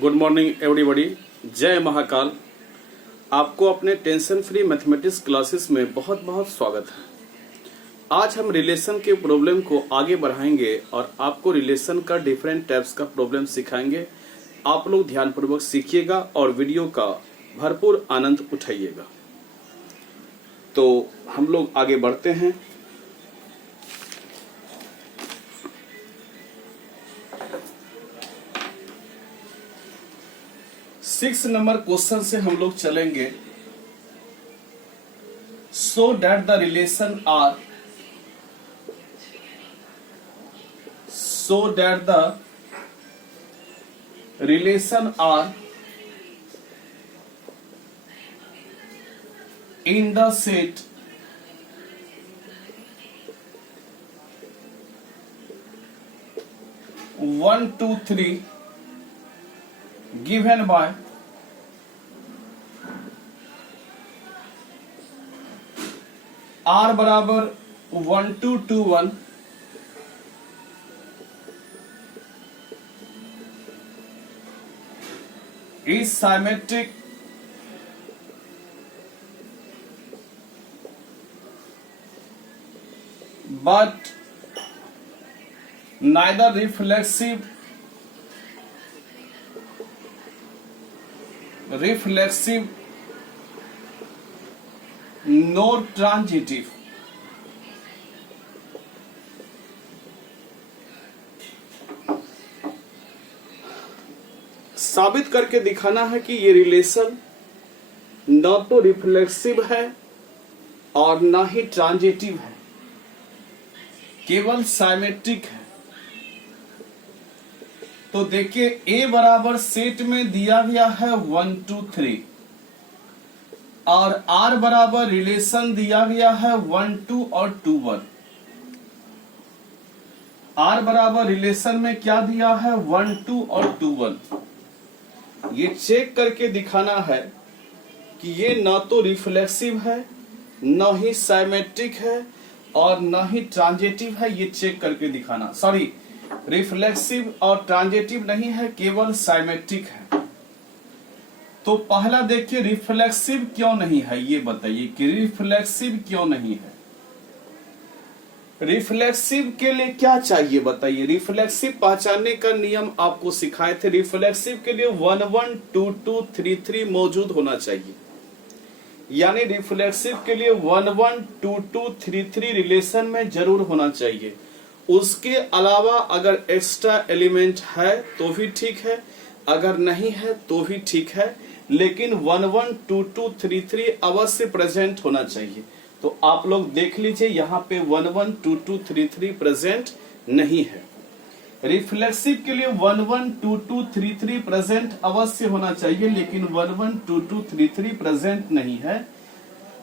Good morning everybody. जय महाकाल। आपको अपने टेंशन फ्री मैथमेटिक्स क्लासेस में बहुत बहुत स्वागत है। आज हम रिलेशन के प्रॉब्लम को आगे बढ़ाएंगे और आपको रिलेशन का डिफरेंट टाइप्स का प्रॉब्लम सिखाएंगे। आप लोग ध्यानपूर्वक सीखिएगा और वीडियो का भरपूर आनंद उठाइएगा। तो हम लोग आगे बढ़ते हैं। सिक्स नंबर क्वेश्चन से हम लोग चलेंगे। So that the relation R in the set one, two, three given by R बराबर 1 2 2 1 is symmetric but neither reflexive nor transitive। साबित करके दिखाना है कि ये रिलेशन न तो रिफ्लेक्सिव है और न ही ट्रांजिटिव है, केवल साइमेट्रिक है। तो देखिए ए बराबर सेट में दिया गया है 1 2 3 और आर बराबर रिलेशन दिया गया है 1 2 और 2 1। आर बराबर रिलेशन में क्या दिया है 1 2 और 2 1। ये चेक करके दिखाना है कि ये न तो रिफ्लेक्सिव है, न ही साइमेट्रिक है और न ही ट्रांजिटिव है। ये चेक करके दिखाना, सॉरी रिफ्लेक्सिव और ट्रांजिटिव नहीं है, केवल साइमेट्रिक है। तो पहला देखिए रिफ्लेक्सिव क्यों नहीं है, ये बताइए कि रिफ्लेक्सिव क्यों नहीं है। रिफ्लेक्सिव के लिए क्या चाहिए बताइए। रिफ्लेक्सिव पहचानने का नियम आपको सिखाए थे। रिफ्लेक्सिव के लिए 1 1 2 2 3 3 मौजूद होना चाहिए। यानी रिफ्लेक्सिव के लिए 1 1 2 2 3 3 रिलेशन में जरूर होना चाहिए। उसके अलावा अगर एक्स्ट्रा एलिमेंट है तो भी ठीक है, अगर नहीं है तो भी ठीक है, लेकिन 1 1 2 2 3 3 अवश्य प्रेजेंट होना चाहिए। तो आप लोग देख लीजिए यहाँ पे 1 1 2 2 3 3 प्रेजेंट नहीं है। रिफ्लेक्सिव के लिए 1 1 2 2 3 3 प्रेजेंट अवश्य होना चाहिए, लेकिन 1 1 2 2 3 3 प्रेजेंट नहीं है,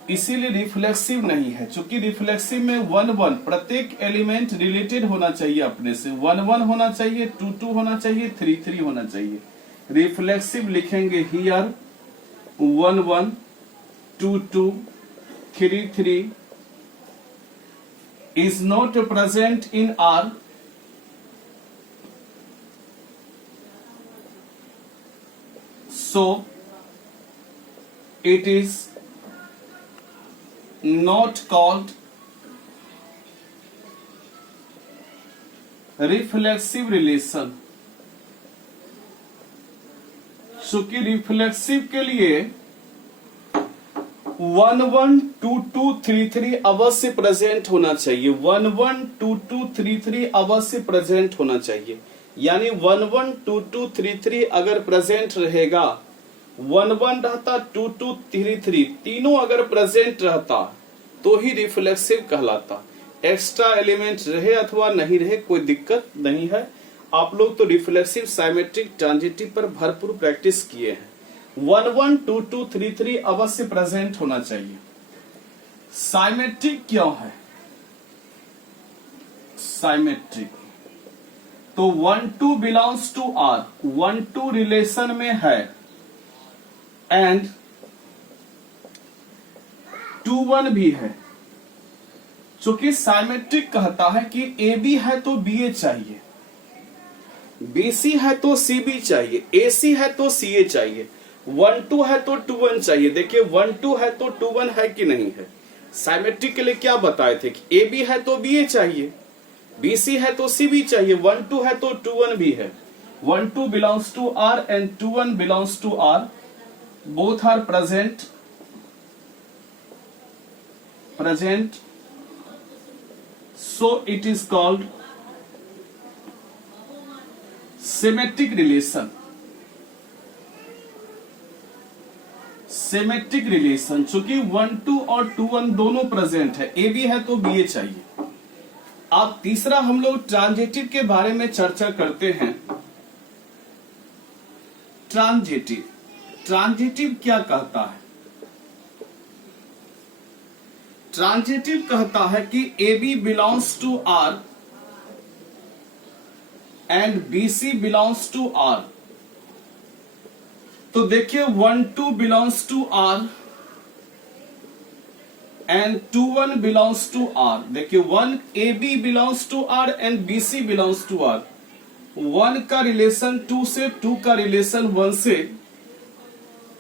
इसीलिए रिफ्लेक्सिव नहीं है। चूंकि रिफ्लेक्सिव में 1 1 प्रत्येक एलिमेंट रिलेटेड होना चाहिए अपने से। 1 1 होना चाहिए, 2 2 होना चाहिए, 3 3 होना चाहिए। रिफ्लेक्सिव लिखेंगे here 1 1 2 2 3 3 is not present in R, so it is not called reflexive relation। चूंकि रिफ्लेक्सिव के लिए 1 1 2 2 3 3 अवश्य प्रेजेंट होना चाहिए। 1 1 2 2 3 3 अवश्य प्रेजेंट होना चाहिए। यानी 1 1 2 2 3 3 अगर प्रेजेंट रहेगा, 1 1 रहता, 2 2 3 3 तीनों अगर प्रेजेंट रहता तो ही रिफ्लेक्सिव कहलाता। एक्स्ट्रा एलिमेंट रहे अथवा नहीं रहे कोई दिक्कत नहीं है। आप लोग तो रिफ्लेक्सिव, साइमेट्रिक, ट्रांजिटिव पर भरपूर प्रैक्टिस किए हैं। 1 1 2 2 3 3 अवश्य प्रेजेंट होना चाहिए। साइमेट्रिक क्यों है? साइमेट्रिक तो 1 2 बिलोंग्स टू आर, 1 2 रिलेशन में है एंड 2 1 भी है। चूंकि साइमेट्रिक कहता है कि ए बी है तो बी ए चाहिए, BC है तो CB चाहिए, AC है तो CA चाहिए, 1 2 है तो 2 1 चाहिए। देखिए 1 2 है तो 2 1 है कि नहीं है। साइमेट्रिक के लिए क्या बताए थे कि AB है तो BA चाहिए, BC है तो CB चाहिए, 1 2 है तो 2 1 भी है। 1 2 belongs to R and 2 1 belongs to R, both are present, so it is called symmetric relation। Symmetric relation, चूंकि 1 2 और 2 1 दोनों प्रेजेंट है, ए बी है तो बी ए चाहिए। अब तीसरा हम लोग ट्रांजिटिव के बारे में चर्चा करते हैं। ट्रांजिटिव क्या कहता है? ट्रांजिटिव कहता है कि A B belongs to R and B C belongs to R. तो देखिए 1 2 belongs to R and 2 1 belongs to R. देखिए 1 A B belongs to R and B C belongs to R. 1 का रिलेशन 2 से, 2 का relation 1 से,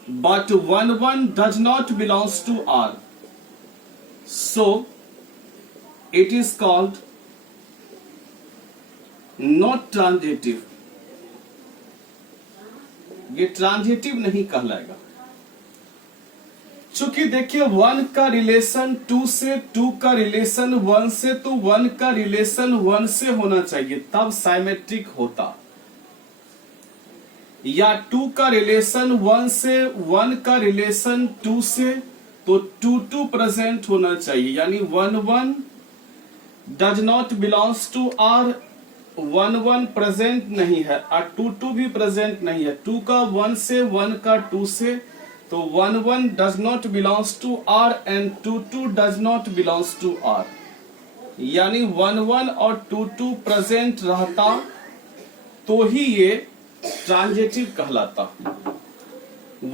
but 1 1 does not belongs to R, so it is called not transitive. ये transitive नहीं कहलाएगा। चूंकि देखिए 1 का रिलेशन 2 से, 2 का रिलेशन 1 से, तो 1 का रिलेशन 1 से होना चाहिए तब साइमेट्रिक होता, या 2 का रिलेशन 1 से, 1 का रिलेशन 2 से, तो 2 2 प्रेजेंट होना चाहिए, यानी 1 1 does not belongs to R. 1 1 present नहीं है और 2 2 भी प्रेजेंट नहीं है। 2 का 1 से, 1 का 2 से, तो 1 1 does not belongs to R and 2 2 does not belongs to R, यानी 1 1 और 2 2 प्रेजेंट रहता तो ही ये ट्रांजिटिव कहलाता।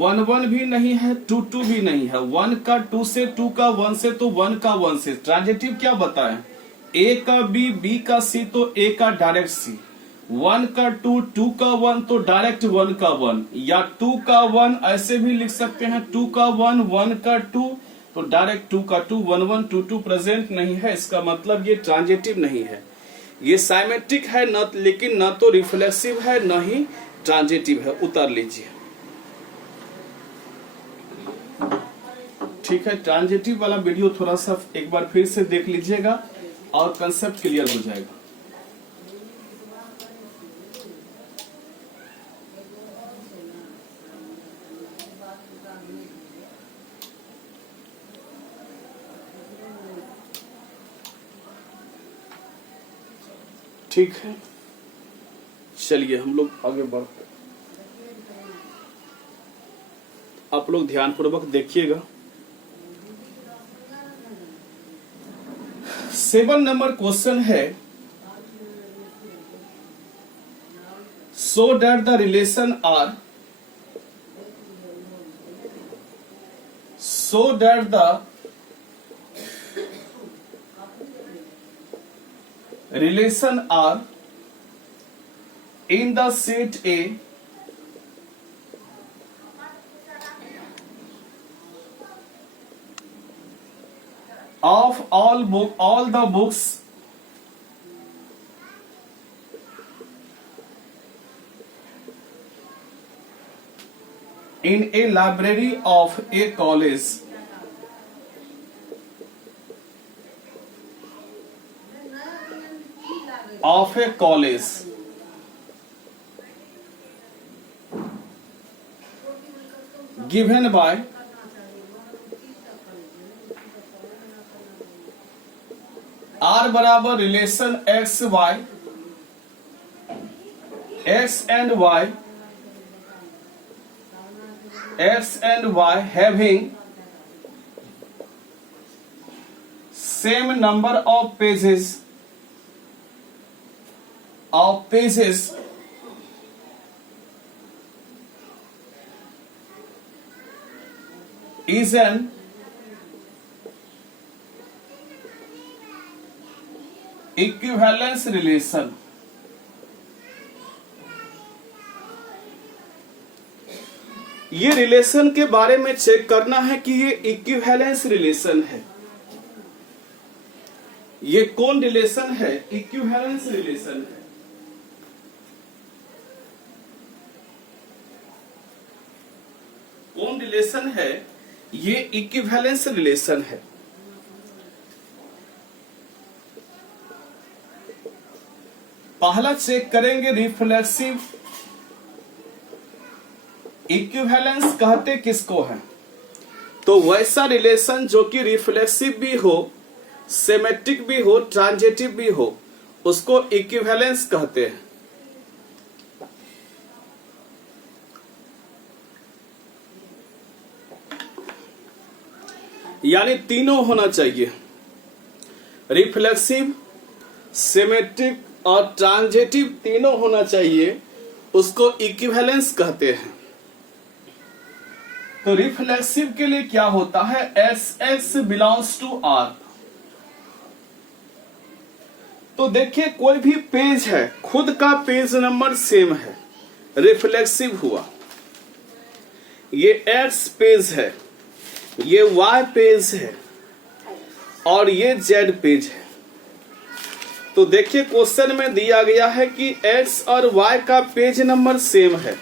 1 1 भी नहीं है, 2 2 भी नहीं है। 1 का 2 से, 2 का 1 से, तो 1 का 1 से। ट्रांजिटिव क्या बताएं? ए का बी, बी का सी, तो ए का डायरेक्ट सी। 1 का 2, 2 का 1, तो डायरेक्ट 1 का 1, या 2 का 1 ऐसे भी लिख सकते हैं, 2 का 1, 1 का 2, तो डायरेक्ट 2 का 2, 1 1 2 2 प्रेजेंट नहीं है। इसका मतलब ये ट्रांजिटिव नहीं है, ये साइमेट्रिक है न, लेकिन न तो रिफ्लेक्सिव है न ही ट्रांजिटिव है। उतार लीजिए। ठीक है, ट्रांजिटिव वाला वीडियो थोड़ा सा एक बार फिर से देख लीजिएगा और कंसेप्ट क्लियर हो जाएगा। ठीक है, चलिए हम लोग आगे बढ़ते। आप लोग ध्यानपूर्वक देखिएगा। 7 नंबर क्वेश्चन है, so that the relation R, so that the relation R in the set A of all the books in a library of a college given by R बराबर relation x y, x and y having same number of pages is an equivalence relation। ये relation के बारे में check करना है कि ये equivalence relation है। ये कौन रिलेशन है? इक्विवेलेंस रिलेशन है। कौन रिलेशन है? ये इक्विवेलेंस रिलेशन है। पहला चेक करेंगे रिफ्लेक्सिव इक्विवेलेंस कहते किसको है? तो वैसा रिलेशन जो कि रिफ्लेक्सिव भी हो, सिमेट्रिक भी हो, ट्रांजिटिव भी हो, उसको इक्विवेलेंस कहते हैं। यानी तीनों होना चाहिए, रिफ्लेक्सिव, सिमेट्रिक और ट्रांजिटिव तीनों होना चाहिए, उसको इक्विवेलेंस कहते हैं। तो रिफ्लेक्सिव के लिए क्या होता है? X belongs to R। तो देखिए कोई भी पेज है, खुद का पेज नंबर सेम है, रिफ्लेक्सिव हुआ। ये X पेज है, ये Y पेज है और ये Z पेज है। तो देखिए क्वेश्चन में दिया गया है कि X और Y का पेज नंबर सेम है,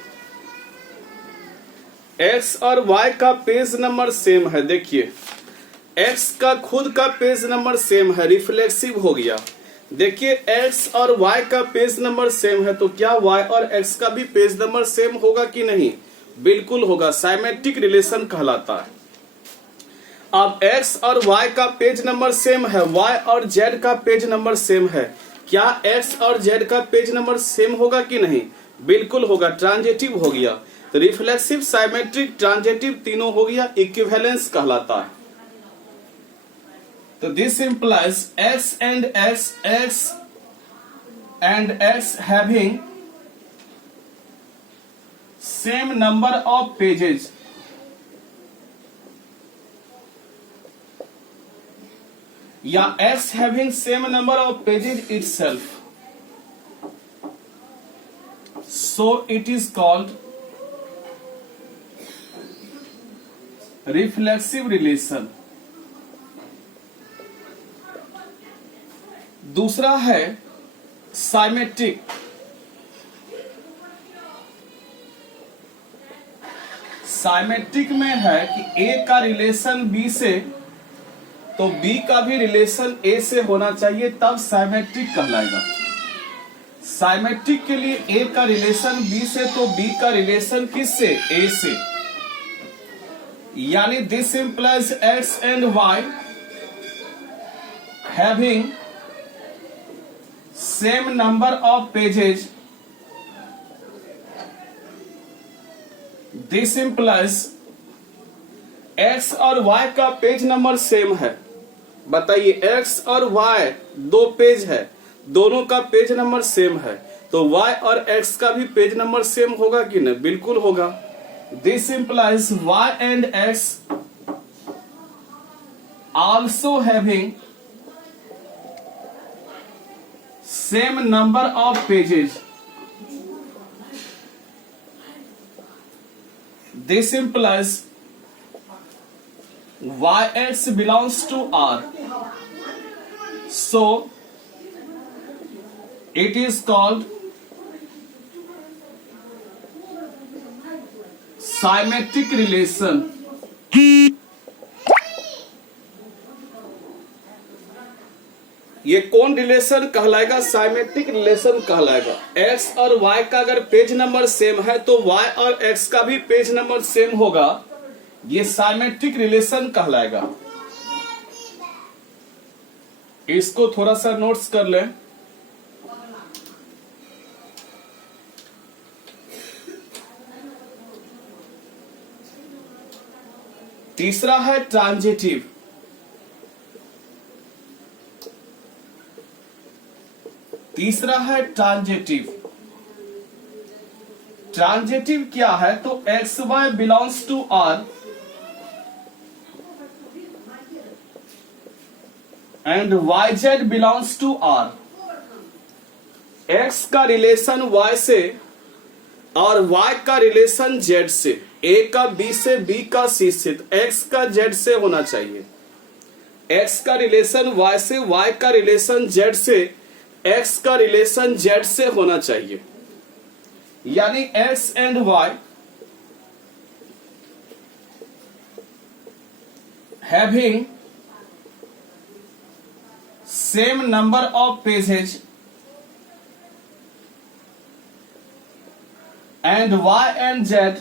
X और Y का पेज नंबर सेम है। देखिए X का खुद का पेज नंबर सेम है, रिफ्लेक्सिव हो गया। देखिए X और Y का पेज नंबर सेम है, तो क्या Y और X का भी पेज नंबर सेम होगा कि नहीं? बिल्कुल होगा, साइमेट्रिक रिलेशन कहलाता है। अब X और Y का पेज नंबर सेम है, Y और Z का पेज नंबर सेम है, क्या X और Z का पेज नंबर सेम होगा कि नहीं? बिल्कुल होगा, ट्रांजिटिव हो गया। तो रिफ्लेक्सिव, साइमेट्रिक, ट्रांजिटिव तीनों हो गया, इक्विवेलेंस कहलाता है। तो this implies X and X having same number of pages या X having same number of pages itself, so it is called reflexive relation। दूसरा है साइमेट्रिक। साइमेट्रिक में है कि A का रिलेशन B से, तो B का भी रिलेशन A से होना चाहिए, तब साइमेट्रिक कहलाएगा। साइमेट्रिक के लिए A का रिलेशन B से, तो B का रिलेशन किससे? A से। यानी this implies X and Y having same number of pages, this implies X और Y का पेज नंबर सेम है। बताइए X और Y दो पेज है, दोनों का पेज नंबर सेम है, तो Y और X का भी पेज नंबर सेम होगा कि नहीं? बिल्कुल होगा। This implies Y and X also having same number of pages, this implies YX belongs to R, so it is called symmetric relation। ये कौन रिलेशन कहलाएगा? साइमेट्रिक रिलेशन कहलाएगा। X और Y का अगर पेज नंबर सेम है तो Y और X का भी पेज नंबर सेम होगा, ये साइमेट्रिक रिलेशन कहलाएगा। इसको थोड़ा सा नोट्स कर लें। तीसरा है ट्रांजिटिव। तीसरा है ट्रांजिटिव। ट्रांजिटिव क्या है? तो X Y belongs to R and Y Z belongs to R. X का रिलेशन वाई से और वाई का रिलेशन जेड से। ए का बी से, बी का सी से, तो एक्स का जेड से होना चाहिए। एक्स का रिलेशन वाई से, वाई का रिलेशन जेड से, एक्स का रिलेशन जेड से होना चाहिए। यानी X and Y having same number of pages and y and z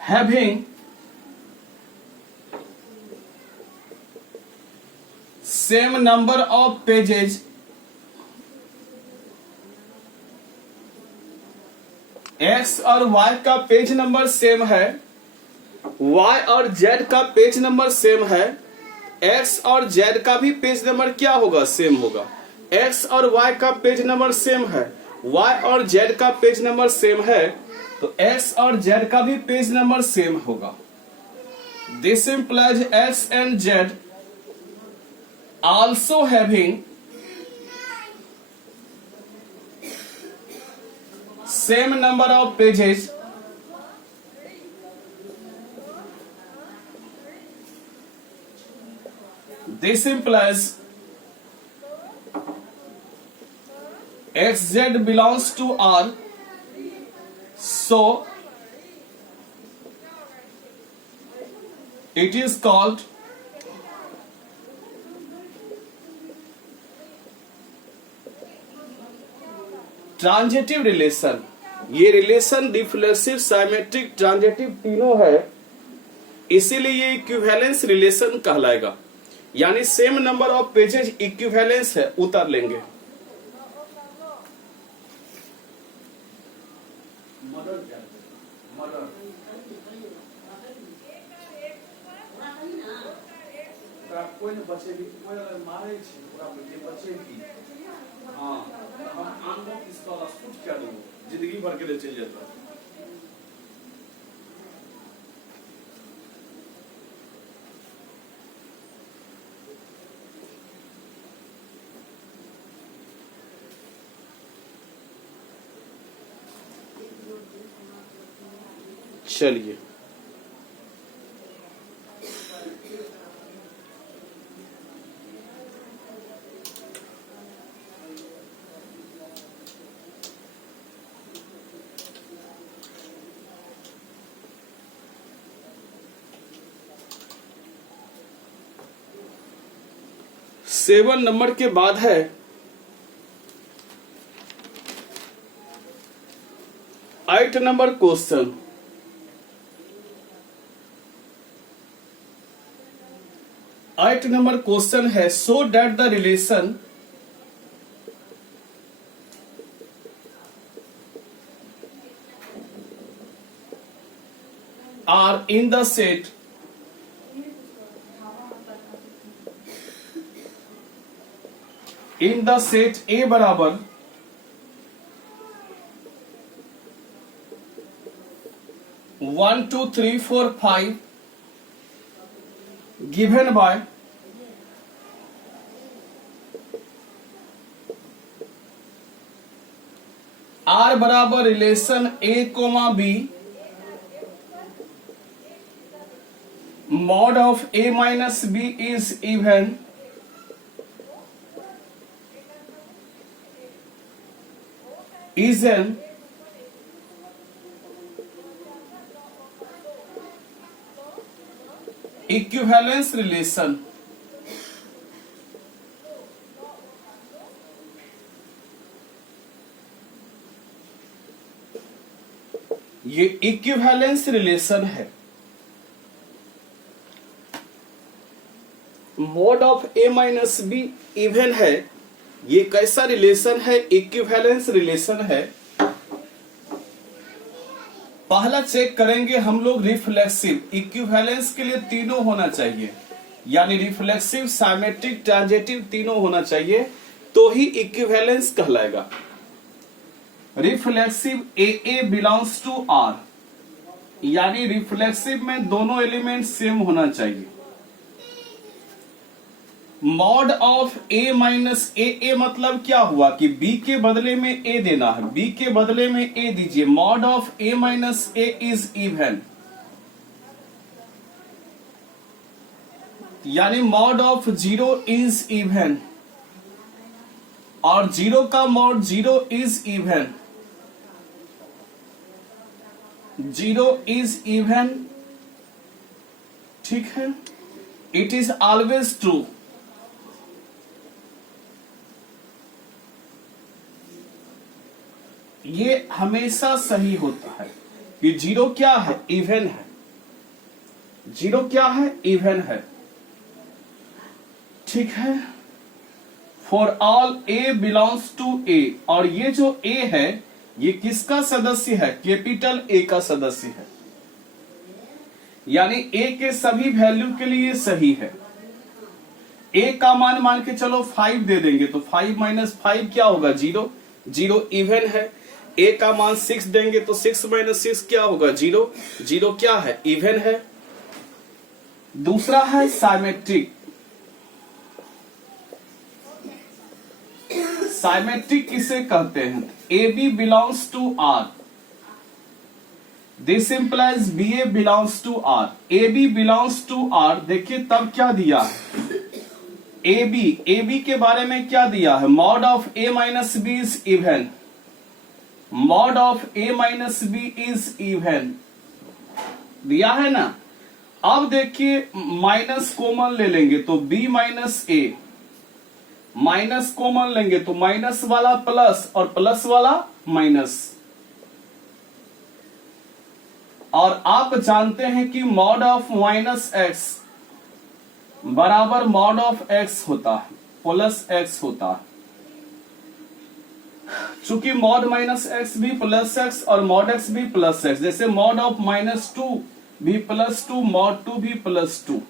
having same number of pages x और y का पेज नंबर सेम है, y और z का पेज नंबर सेम है, x और z का भी पेज नंबर क्या होगा, सेम होगा। x और y का पेज नंबर सेम है, y और z का पेज नंबर सेम है, तो x और z का भी पेज नंबर सेम होगा। This implies x and z also having same number of pages this implies xz belongs to R, so it is called transitive relation. ये relation reflexive, symmetric, transitive तीनों है, इसीलिए ये equivalence relation कहलाएगा। यानी same number of pages equivalence है, उतार लेंगे। कोई न बचेगी, कोई अगर मारे छी पूरा बेटे बचेगी। हां, हम आंगो इसका स्कूट क्या दो, जिंदगी भर के लिए चल जाता है। चलिए सेवन नंबर के बाद है 8 नंबर क्वेश्चन। 8 नंबर क्वेश्चन है, so that the relation R in the set A बराबर 1 2 3 4 5 given by R बराबर relation A, B mod of A minus B is even is an equivalence relation। ये equivalence relation है। Mode of A minus B even है। ये कैसा relation है, equivalence relation है। पहला चेक करेंगे हम लोग रिफ्लेक्सिव। इक्विवेलेंस के लिए तीनों होना चाहिए, यानी रिफ्लेक्सिव, साइमेट्रिक, ट्रांजिटिव तीनों होना चाहिए, तो ही इक्विवेलेंस कहलाएगा। Reflexive A belongs to R, यानी रिफ्लेक्सिव में दोनों एलिमेंट सेम होना चाहिए। Mod of A minus A मतलब क्या हुआ कि बी के बदले में ए देना है, बी के बदले में ए दीजिए। Mod of A minus A is even, यानी मॉड ऑफ 0 इज इवन, और 0 का mod 0 is even, 0 is even, ठीक है। इट इज ऑलवेज ट्रू, ये हमेशा सही होता है कि 0 क्या है, इवन है। 0 क्या है, इवन है, ठीक है। For all A belongs to A, और ये जो ए है ये किसका सदस्य है, कैपिटल ए का सदस्य है, यानी ए के सभी वैल्यू के लिए सही है। ए का मान मान के चलो 5 दे देंगे तो 5 माइनस 5 क्या होगा, 0, 0 इवन है। ए का मान 6 देंगे तो 6 माइनस 6 क्या होगा, 0, 0 क्या है, इवन है। दूसरा है साइमेट्रिक। साइमेट्रिक किसे कहते हैं, A B belongs to R, this implies B A belongs to R. A B belongs to R, देखिए तब क्या दिया है, ए बी के बारे में क्या दिया है, mod of A minus B is even, mod of A minus B is even दिया है ना। अब देखिए माइनस कॉमन ले लेंगे तो बी माइनस ए, माइनस कॉमन लेंगे तो माइनस वाला प्लस और प्लस वाला माइनस। और आप जानते हैं कि मॉड ऑफ माइनस एक्स बराबर मॉड ऑफ एक्स होता है, प्लस एक्स होता है। चूंकि मॉड माइनस एक्स भी प्लस एक्स और मॉड एक्स भी प्लस एक्स, जैसे मॉड ऑफ -2 भी +2, मॉड 2 भी +2,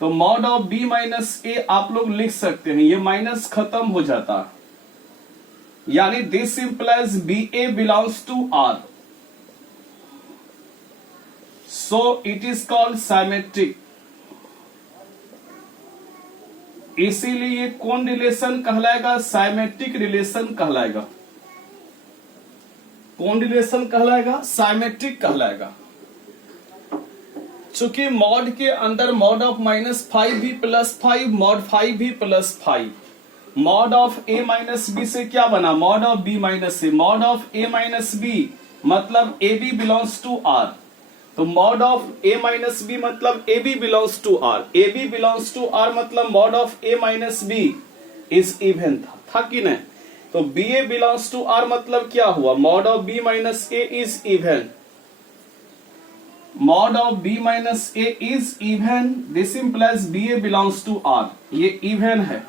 तो मॉड ऑफ b माइनस ए आप लोग लिख सकते हैं, ये माइनस खत्म हो जाता है, यानी this implies B A belongs to R, so it is called symmetric. इसीलिए ये कौन रिलेशन कहलाएगा, साइमेट्रिक रिलेशन कहलाएगा। कौन रिलेशन कहलाएगा, साइमेट्रिक कहलाएगा। चूंकि मॉड के अंदर मॉड ऑफ -5 भी +5, मॉड 5 भी +5, mod of a minus B से क्या बना, mod of b minus A, mod of a minus B मतलब A B belongs to R, तो mod of a minus B मतलब A B belongs to R, A B belongs to R मतलब mod of a minus B is even था कि नहीं। तो B A belongs to R मतलब क्या हुआ, mod of b minus A is even, mod of b minus A is even, this implies B A belongs to R, ये even है।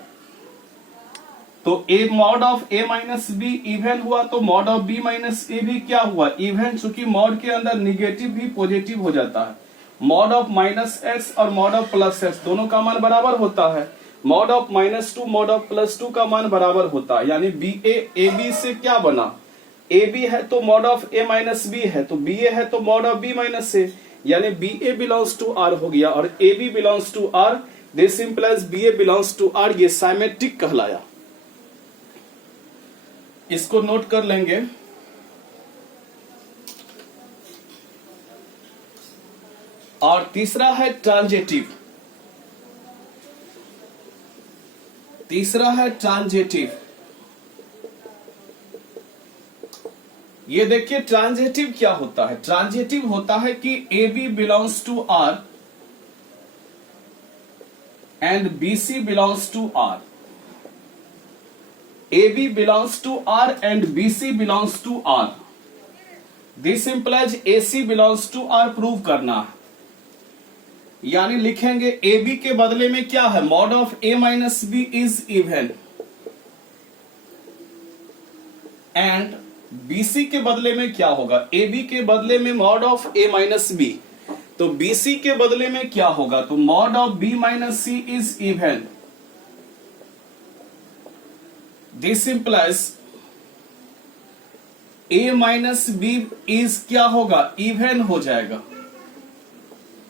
तो A mod of A minus B even हुआ तो mod of B minus A भी क्या हुआ, even, चूंकि mod के अंदर निगेटिव भी पॉजिटिव हो जाता है। मॉड ऑफ -x और मॉड ऑफ +x दोनों का मान बराबर होता है, मॉड ऑफ -2 मॉड ऑफ +2 का मान बराबर होता है, यानी बी ए बी से क्या बना, ए बी है तो mod of A minus B है, तो बी ए है तो mod of B minus A, यानी B A belongs to R हो गया और A B belongs to R, this implies B A belongs to R, ये साइमेट्रिक कहलाया। इसको नोट कर लेंगे। और तीसरा है ट्रांजिटिव, तीसरा है ट्रांजिटिव। ये देखिए ट्रांजिटिव क्या होता है, ट्रांजिटिव होता है कि A B belongs to R and B C belongs to R, AB belongs to R and BC belongs to R. This implies AC belongs to R prove करना, यानी लिखेंगे AB के बदले में क्या है, mod of A minus B is even, and BC के बदले में क्या होगा, AB के बदले में mod of A minus B, तो BC के बदले में क्या होगा, तो mod of B minus C is even, this implies A minus B is क्या होगा, इवन हो जाएगा,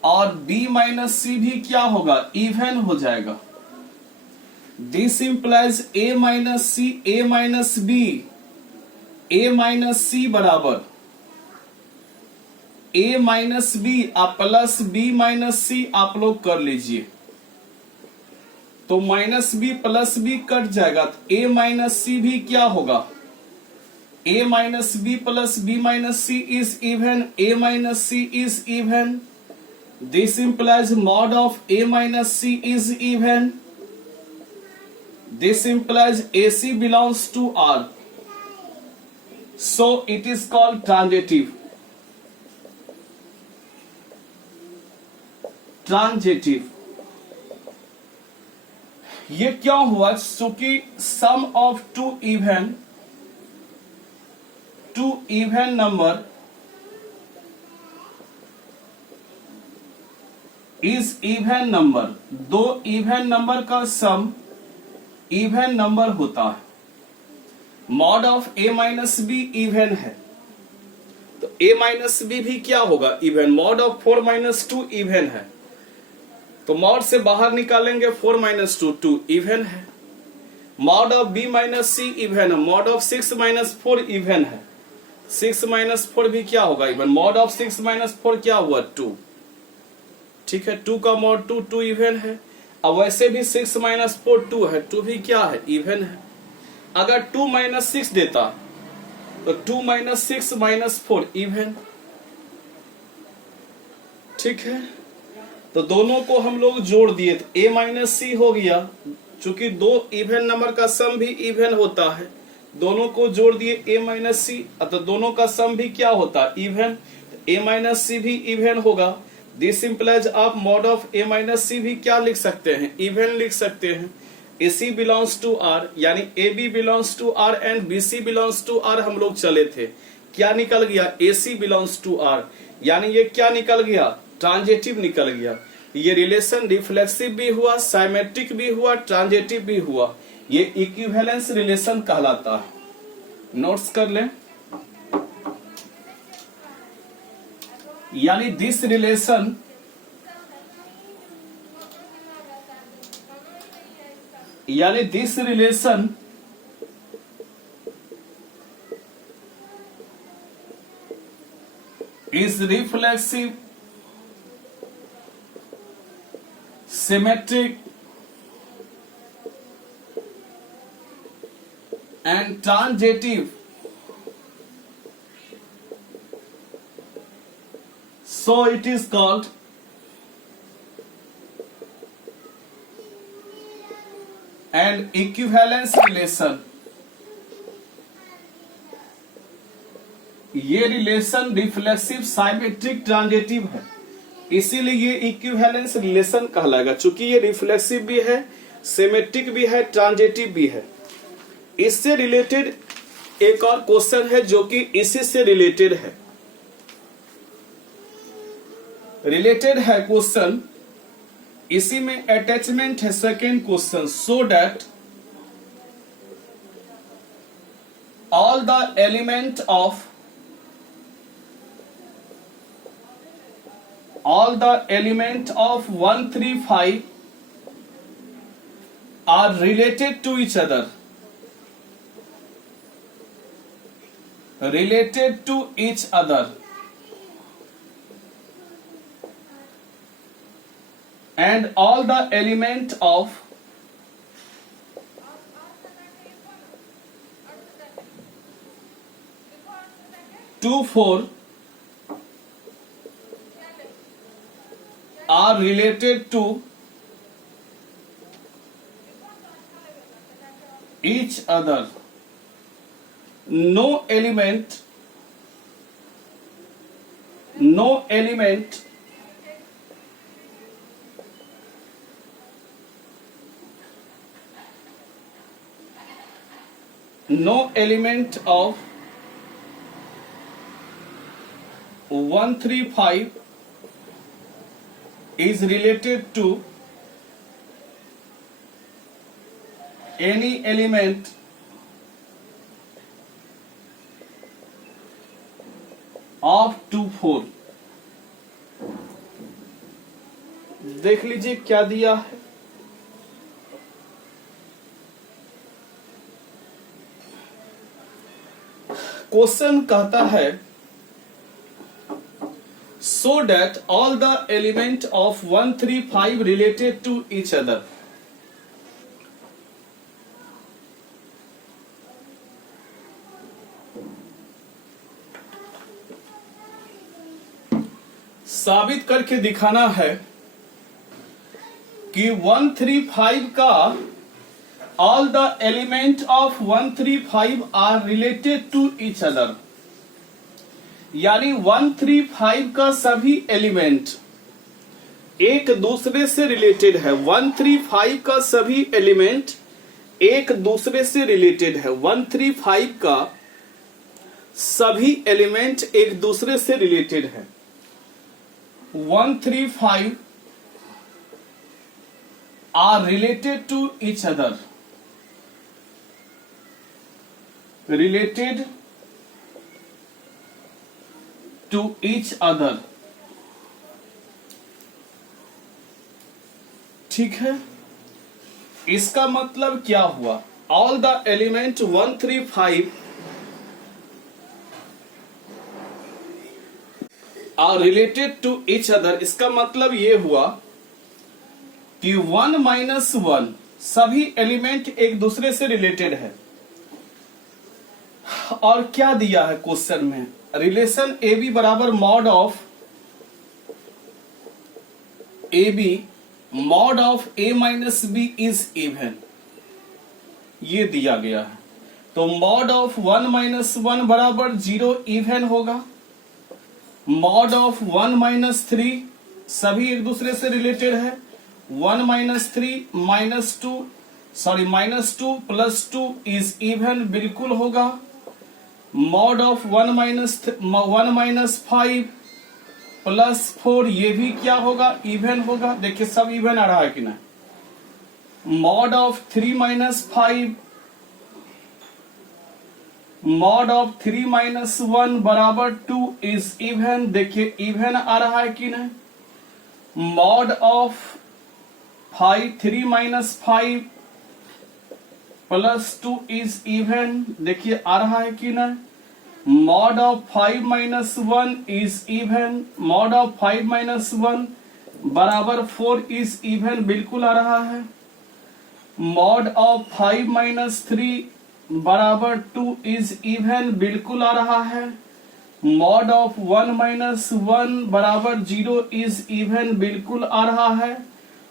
और B माइनस सी भी क्या होगा, इवन हो जाएगा। This implies a minus C, a minus B, a minus C बराबर a माइनस बी आप प्लस b माइनस सी आप लोग कर लीजिए, तो minus B plus B cut जाएगा, तो a माइनस सी भी क्या होगा, a minus B plus B minus C is even, a minus C is even. This implies mod of a minus c is even. This implies AC belongs to R. So it is called transitive. Transitive. ये क्या हुआ, क्योंकि sum of two even number is even number, दो even number का sum even number होता है. Mod of a minus B even है, तो a माइनस बी भी क्या होगा, even. Mod of 4 minus 2 even है, तो मॉड से बाहर निकालेंगे 4 माइनस 2, 2 इवन है. Mod of b minus C even है, मॉड ऑफ 6 माइनस 4 इवन है, 6 माइनस 4 भी क्या होगा, इवन. मॉड ऑफ 6 माइनस 4 क्या हुआ, 2. ठीक है, 2 का मॉड 2, 2 इवन है. अब वैसे भी 6 माइनस 4 2 है, 2 भी क्या है, इवन है. अगर 2 माइनस 6 देता तो 2 माइनस 6 माइनस 4 इवन. ठीक है, तो दोनों को हम लोग जोड़ दिए तो a माइनस सी हो गया, चूंकि दो इवन नंबर का सम भी इवन होता है, दोनों को जोड़ दिए a माइनस सी, तो दोनों का सम भी क्या होता है, इवन. a माइनस सी भी इवन होगा. दिस इंप्लाइज आप mod of a minus C भी क्या लिख सकते हैं, इवन लिख सकते हैं. AC बिलोंग्स टू R, यानी AB belongs to R and BC belongs to R हम लोग चले थे, क्या निकल गया, AC बिलोंग्स टू R, यानी ये क्या निकल गया, ट्रांजिटिव निकल गया. ये रिलेशन रिफ्लेक्सिव भी हुआ, साइमेट्रिक भी हुआ, ट्रांजिटिव भी हुआ. ये इक्विवेलेंस रिलेशन कहलाता है. नोट्स कर लें. यानी this relation is reflexive, symmetric and transitive. So it is called an equivalence relation. ये रिलेशन रिफ्लेक्सिव, साइमेट्रिक, ट्रांजिटिव है, इसीलिए ये इक्विवेलेंस रिलेशन कहलाएगा. चूंकि ये रिफ्लेक्सिव भी है, सिमेट्रिक भी है, ट्रांजिटिव भी है. इससे रिलेटेड एक और क्वेश्चन है जो कि इसी से रिलेटेड है क्वेश्चन, इसी में अटैचमेंट है. Second question, so that all the element of 135 are related to each other, and all the element of 24 are related to each other. No element of 135 is related to any element of 24. देख लीजिए क्या दिया है, question कहता है so that all the element of 1 3 5 related to each other. साबित करके दिखाना है कि 1 3 5 का all the element of 1 3 5 are related to each other। यानी 1 3 5 का सभी एलिमेंट एक दूसरे से रिलेटेड है। 1 3 5 का सभी एलिमेंट एक दूसरे से रिलेटेड है। 1 3 5 का सभी एलिमेंट एक दूसरे से रिलेटेड है। 1 3 5 are related to each other। related to each other। ठीक है, इसका मतलब क्या हुआ? All the element 1 3 5 are related to each other. इसका मतलब ये हुआ कि 1 माइनस 1 सभी एलिमेंट एक दूसरे से रिलेटेड है। और क्या दिया है क्वेश्चन में? रिलेशन ए बी बराबर mod of A B mod of A minus B is even, ये दिया गया है। तो मॉड ऑफ 1 माइनस 1 बराबर 0 इवन होगा। मॉड ऑफ 1 माइनस 3 सभी एक दूसरे से रिलेटेड है। 1 minus 3 minus 2 plus 2 is even, बिल्कुल होगा। मॉड ऑफ 1 माइनस 5 प्लस 4 ये भी क्या होगा? इवन होगा। देखिए सब इवन आ रहा है कि ना। Mod of 3 minus 5 mod of 3 minus 1 बराबर 2 इज इवन, देखिए इवन आ रहा है कि ना। Mod of 3 minus 5 plus 2 is even, देखिए आ रहा है कि ना। Mod of 5 minus 1 is even, mod of 5 minus 1 बराबर 4 इज इवन, बिल्कुल आ रहा है। मॉड ऑफ 5 माइनस 3 बराबर 2 इज इवन, बिल्कुल आ रहा है। मॉड ऑफ 1 माइनस 1 बराबर 0 इज इवन, बिल्कुल आ रहा है।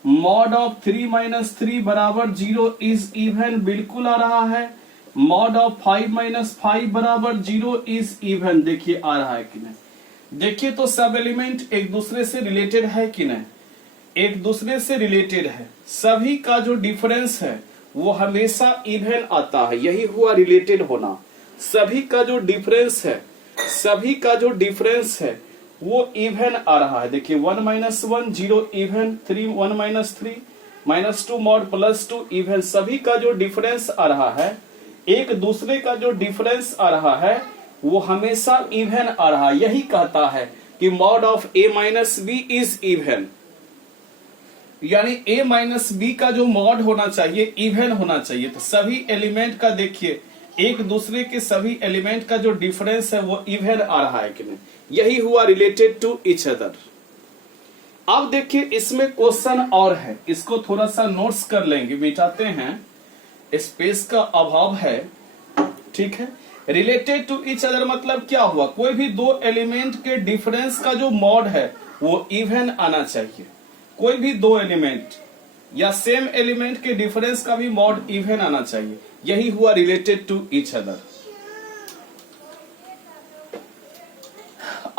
मॉड ऑफ 3 माइनस 3 बराबर 0 इज इवन, बिल्कुल आ रहा है। मॉड ऑफ 5 माइनस 5 बराबर 0 इज इवन, देखिए आ रहा है कि नहीं। देखिए तो सब एलिमेंट एक दूसरे से रिलेटेड है कि नहीं? एक दूसरे से रिलेटेड है। सभी का जो डिफरेंस है वो हमेशा इवन आता है, यही हुआ रिलेटेड होना। सभी का जो डिफरेंस है, सभी का जो डिफरेंस है वो इवन आ रहा है। देखिए 1 minus 1 0 even, 1 minus 3 minus 2 mod plus 2 even. सभी का जो डिफरेंस आ रहा है, एक दूसरे का जो डिफरेंस आ रहा है वो हमेशा इवन आ रहा है। यही कहता है कि mod of A minus B is even, यानी ए माइनस बी का जो मॉड होना चाहिए इवन होना चाहिए। तो सभी एलिमेंट का देखिए एक दूसरे के सभी एलिमेंट का जो डिफरेंस है वो इवन आ रहा है कि नहीं, यही हुआ रिलेटेड टू ईच अदर। अब देखिए इसमें क्वेश्चन और है, इसको थोड़ा सा नोट्स कर लेंगे, मिटाते हैं, स्पेस का अभाव है। ठीक है, रिलेटेड टू ईच अदर मतलब क्या हुआ? कोई भी दो एलिमेंट के डिफरेंस का जो मॉड है वो इवन आना चाहिए। कोई भी दो एलिमेंट या सेम एलिमेंट के डिफरेंस का भी मॉड इवन आना चाहिए, यही हुआ रिलेटेड टू ईच अदर।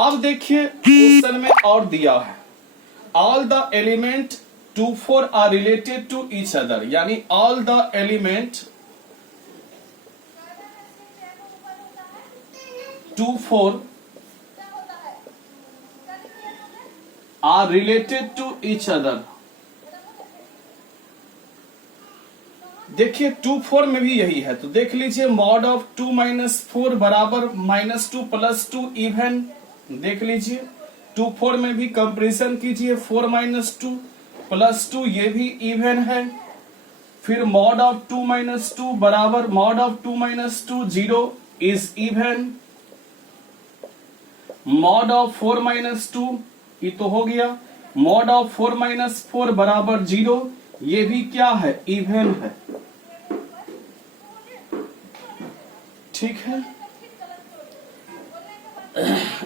अब देखिए क्वेश्चन में और दिया है all the element 2 4 are related to each other, यानी all the element 2 4 are related to each other. देखिए 2 4 में भी यही है, तो देख लीजिए मॉड ऑफ 2 माइनस 4 बराबर -2 प्लस 2 इवन। देख लीजिए 2 4 में भी कंपैरिजन कीजिए, 4 माइनस 2 प्लस 2 ये भी इवन है। फिर मॉड ऑफ 2 माइनस 2 बराबर mod of 2 minus 2 0 is even. Mod of 4 minus 2 ये तो हो गया। मॉड ऑफ 4 माइनस 4 बराबर 0, ये भी क्या है, इवन है। ठीक है,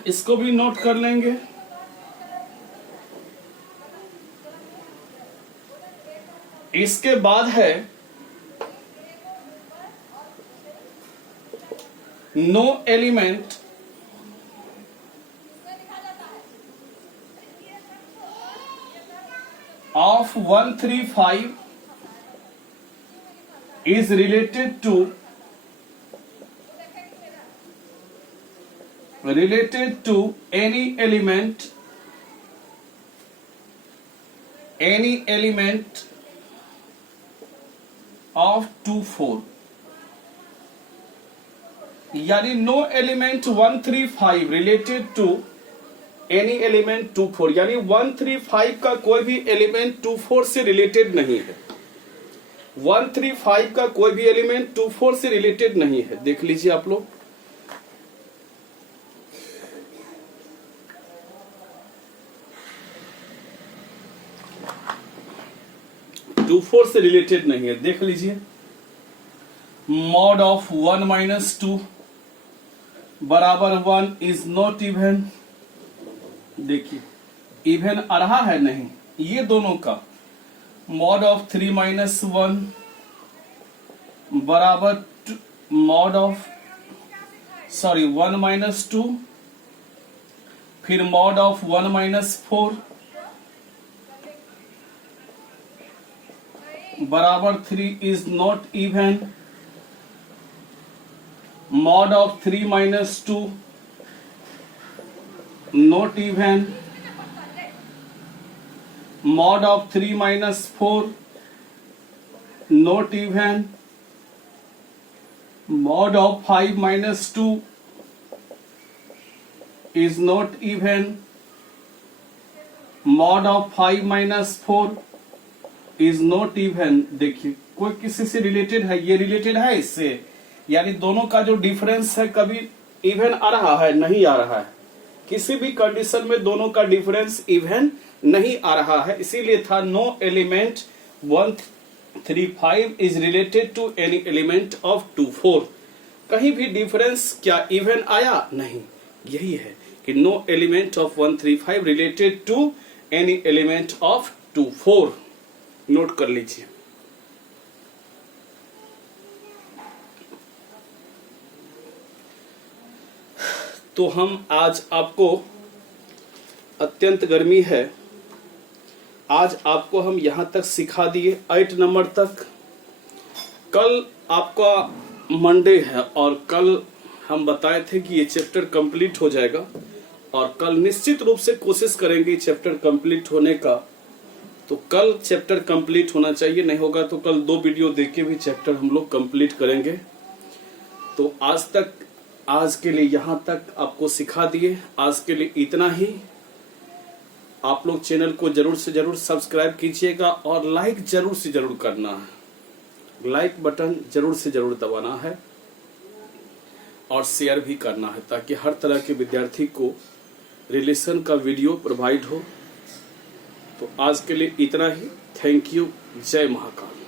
इसको भी नोट कर लेंगे। इसके बाद है no element of 135 is related to any element of 24, यानी no element 135 related to any element 24, यानी 135 का कोई भी एलिमेंट 24 से रिलेटेड नहीं है। 135 का कोई भी एलिमेंट 24 से रिलेटेड नहीं है। देख लीजिए आप लोग, टू फोर से रिलेटेड नहीं है। देख लीजिए, मॉड ऑफ 1 माइनस 2 बराबर 1 इज नॉट इवन। देखिए, इवन आ रहा है नहीं, ये दोनों का। मॉड ऑफ 3 माइनस 1 बराबर मॉड ऑफ 1 माइनस 2, फिर मॉड ऑफ 1 माइनस 4 बराबर 3 is not even. Mod of 3 minus 2 not even। mod of 3 minus 4 not even। mod of 5 minus 2 is not even। mod of 5 minus 4 is not even। देखिए, कोई किसी से related है, ये related है इससे, यानी दोनों का जो डिफरेंस है कभी इवन आ रहा है, नहीं आ रहा है। किसी भी कंडीशन में दोनों का डिफरेंस इवन नहीं आ रहा है, इसीलिए था no element 135 is related to any element of 24। कहीं भी डिफरेंस क्या इवन आया, नहीं। यही है कि no element of 135 related to any element of 24। Note कर लीजिए। तो हम आज आपको, अत्यंत गर्मी है, आज आपको हम यहां तक सिखा दिए 8 नंबर तक। कल आपका मंडे है और कल हम बताए थे कि ये चैप्टर कंप्लीट हो जाएगा, और कल निश्चित रूप से कोशिश करेंगे चैप्टर कंप्लीट होने का। तो कल चैप्टर कंप्लीट होना चाहिए, नहीं होगा तो कल 2 वीडियो देख के भी चैप्टर हम लोग कंप्लीट करेंगे। तो आज के लिए यहाँ तक आपको सिखा दिए। आज के लिए इतना ही। आप लोग चैनल को जरूर से जरूर सब्सक्राइब कीजिएगा और लाइक जरूर से जरूर करना है। लाइक बटन जरूर से जरूर दबाना है और शेयर भी करना है, ताकि हर तरह के विद्यार्थी को रिलेशन का वीडियो प्रोवाइड हो। तो आज के लिए इतना ही। Thank you. जय महाकाल।